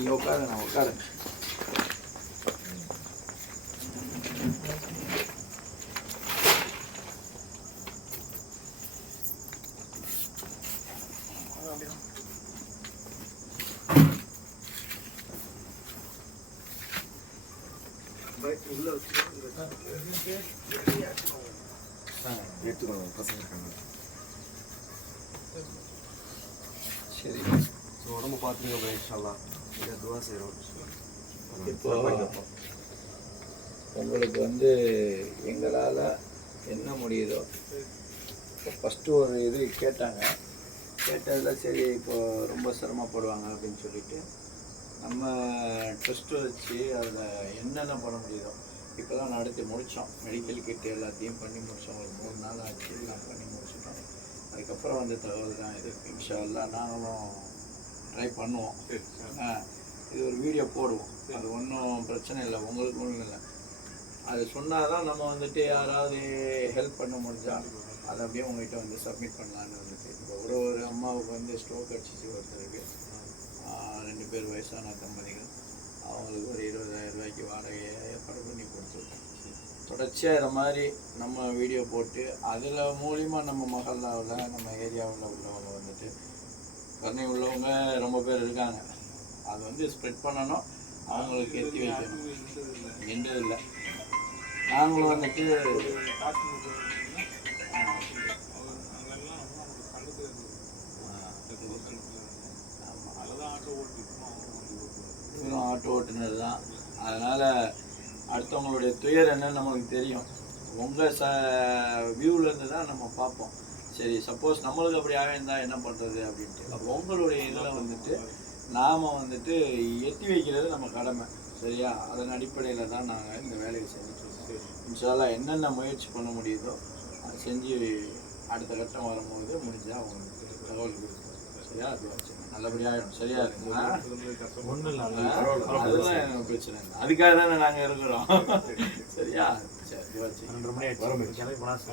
நீங்கள் உட்காருங்க உட்காருங்க. எடுத்துக்கணும் பசங்க இருக்காங்க. சரி, ஸோ உடம்பு பார்த்துருங்க இன்ஷால்லாம். இதை துவா செய்கிறோம். இப்போ உங்களுக்கு வந்து எங்களால் என்ன முடியுதோ, இப்போ ஃபஸ்ட்டு ஒரு இது கேட்டாங்க. கேட்டதில் சரி இப்போ ரொம்ப சிரமப்படுவாங்க அப்படின்னு சொல்லிட்டு நம்ம டெஸ்ட்டு வச்சு அதில் என்னென்ன பண்ண முடியுதோ இப்போ தான் நடத்தி முடித்தோம். மெடிக்கல் கிட் எல்லாத்தையும் பண்ணி முடித்தோம். ஒரு 3 நாள் ஆச்சு, எல்லாம் பண்ணி முடிச்சிட்டோம். அதுக்கப்புறம் வந்து தகவல் தான் இது. இன்ஷா அல்லாஹ் நாங்களும் ட்ரை பண்ணுவோம். இது ஒரு வீடியோ போடுவோம். அது ஒன்றும் பிரச்சனை இல்லை, உங்களுக்கு ஒன்றும் இல்லை. அது சொன்னால் தான் நம்ம வந்துட்டு யாராவது ஹெல்ப் பண்ண முடிஞ்சால் அதை அப்படியே உங்கள்கிட்ட வந்து சப்மிட் பண்ணலான்னு வந்துட்டு. இப்போ ஒரு அம்மாவுக்கு வந்து ஸ்ட்ரோக் அடிச்சிச்சு ஒருத்தருக்கு. 2 பேர் வயசான தம்பதிகள். அவங்களுக்கு ஒரு 20,000 ரூபாய்க்கு வாடகையை ஏற்பாடு பண்ணி கொடுத்துருக்கோம். தொடர்ச்சியாக இதை மாதிரி நம்ம வீடியோ போட்டு அதில் மூலிமா நம்ம மஹல்லாவில் நம்ம ஏரியாவில் உள்ளவங்க வந்துட்டு கருணை உள்ளவங்க ரொம்ப பேர் இருக்காங்க. அது வந்து ஸ்ப்ரெட் பண்ணணும், அவங்களுக்கு எத்தி வைக்கணும். என்றதில்லை நாங்களும் வந்துட்டு ஆட்டோ ஓட்டுநர் தான். அதனால் அடுத்தவங்களுடைய துயர் என்னன்னு நமக்கு தெரியும். உங்கள் வியூவிலேருந்து தான் நம்ம பார்ப்போம். சரி, சப்போஸ் நம்மளுக்கு அப்படி ஆகியிருந்தால் என்ன பண்ணுறது அப்படின்ட்டு. அப்போ உங்களுடைய இதில் வந்துட்டு நாம் வந்துட்டு எட்டி வைக்கிறது நம்ம கடமை. சரியா? அதன் அடிப்படையில் தான் நாங்கள் இந்த வேலையை செஞ்சுட்ருக்கோம். இன்ஷா அல்லாஹ் என்னென்ன முயற்சி பண்ண முடியுதோ அதை செஞ்சு அடுத்த கட்டம் வரும்போது முடிஞ்சால் அவங்களுக்கு தகவல் கொடுக்கும். சரியா? அது வச்சு நல்லபடியாக ஆகிடும். சரியா இருக்குங்களா? ஒன்றும் இல்லை, அதெல்லாம் எனக்கு பிரச்சனை இல்லை. அதுக்காக தானே நாங்கள் இருக்கிறோம். சரியா? சரி, வச்சு 2:30 மணி ஆயிடுச்சு.